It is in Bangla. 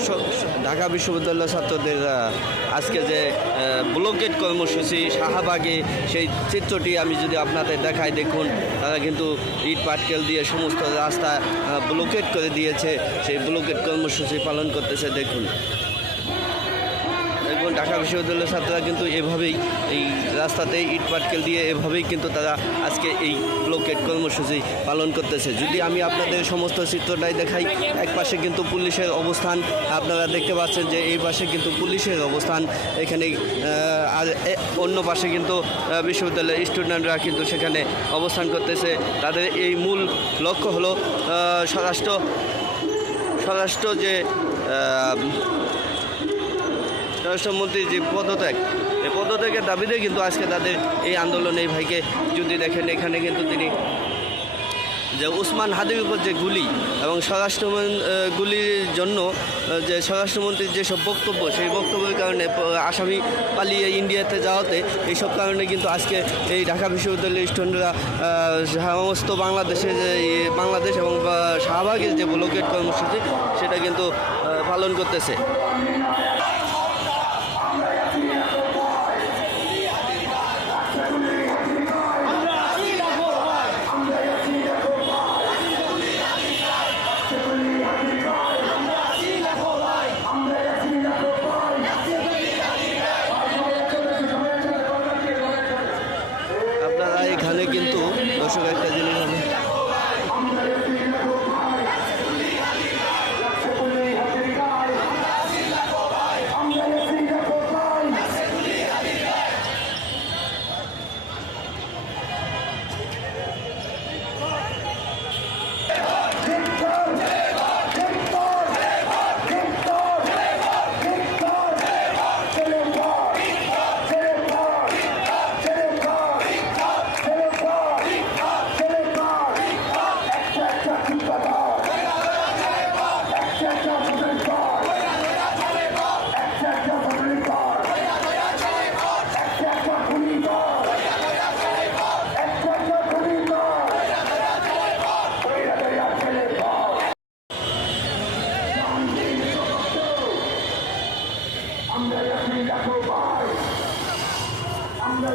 দর্শক, ঢাকা বিশ্ববিদ্যালয় ছাত্রদের আজকে যে ব্লকেট কর্মসূচি শাহবাগে, সেই চিত্রটি আমি যদি আপনাদের দেখাই, দেখুন তারা কিন্তু ইট পাটকেল দিয়ে সমস্ত রাস্তা ব্লকেট করে দিয়েছে। সেই ব্লকেট কর্মসূচি পালন করতেছে। দেখুন ঢাকা বিশ্ববিদ্যালয়ের ছাত্ররা কিন্তু এভাবেই এই রাস্তাতে ইট পাটকেল দিয়ে এভাবেই কিন্তু তারা আজকে এই ব্লকেট কর্মসূচি পালন করতেছে। যদি আমি আপনাদের সমস্ত চিত্রটাই দেখাই, এক পাশে কিন্তু পুলিশের অবস্থান, আপনারা দেখতে পাচ্ছেন যে এই পাশে কিন্তু পুলিশের অবস্থান এখানে, আর অন্য পাশে কিন্তু বিশ্ববিদ্যালয়ের স্টুডেন্টরা কিন্তু সেখানে অবস্থান করতেছে। তাদের এই মূল লক্ষ্য হলো স্বরাষ্ট্র যে স্বরাষ্ট্রমন্ত্রীর যে পদত্যাগ, এই পদত্যাগের দাবিতে কিন্তু আজকে তাদের এই আন্দোলন। এই ভাইকে যদি দেখেন, এখানে কিন্তু তিনি যে উসমান হাদির উপর যে গুলি এবং গুলির জন্য যে স্বরাষ্ট্রমন্ত্রীর যেসব বক্তব্য, সেই বক্তব্যের কারণে আসামি পালিয়ে ইন্ডিয়াতে যাওয়াতে, এইসব কারণে কিন্তু আজকে এই ঢাকা বিশ্ববিদ্যালয়ের স্টুডেন্টরা সমস্ত বাংলাদেশ এবং শাহবাগের যে ব্লকেট কর্মসূচি সেটা কিন্তু পালন করতেছে। আপনারা এখানে কিন্তু দর্শক একটা জিনিস হবে, আমরা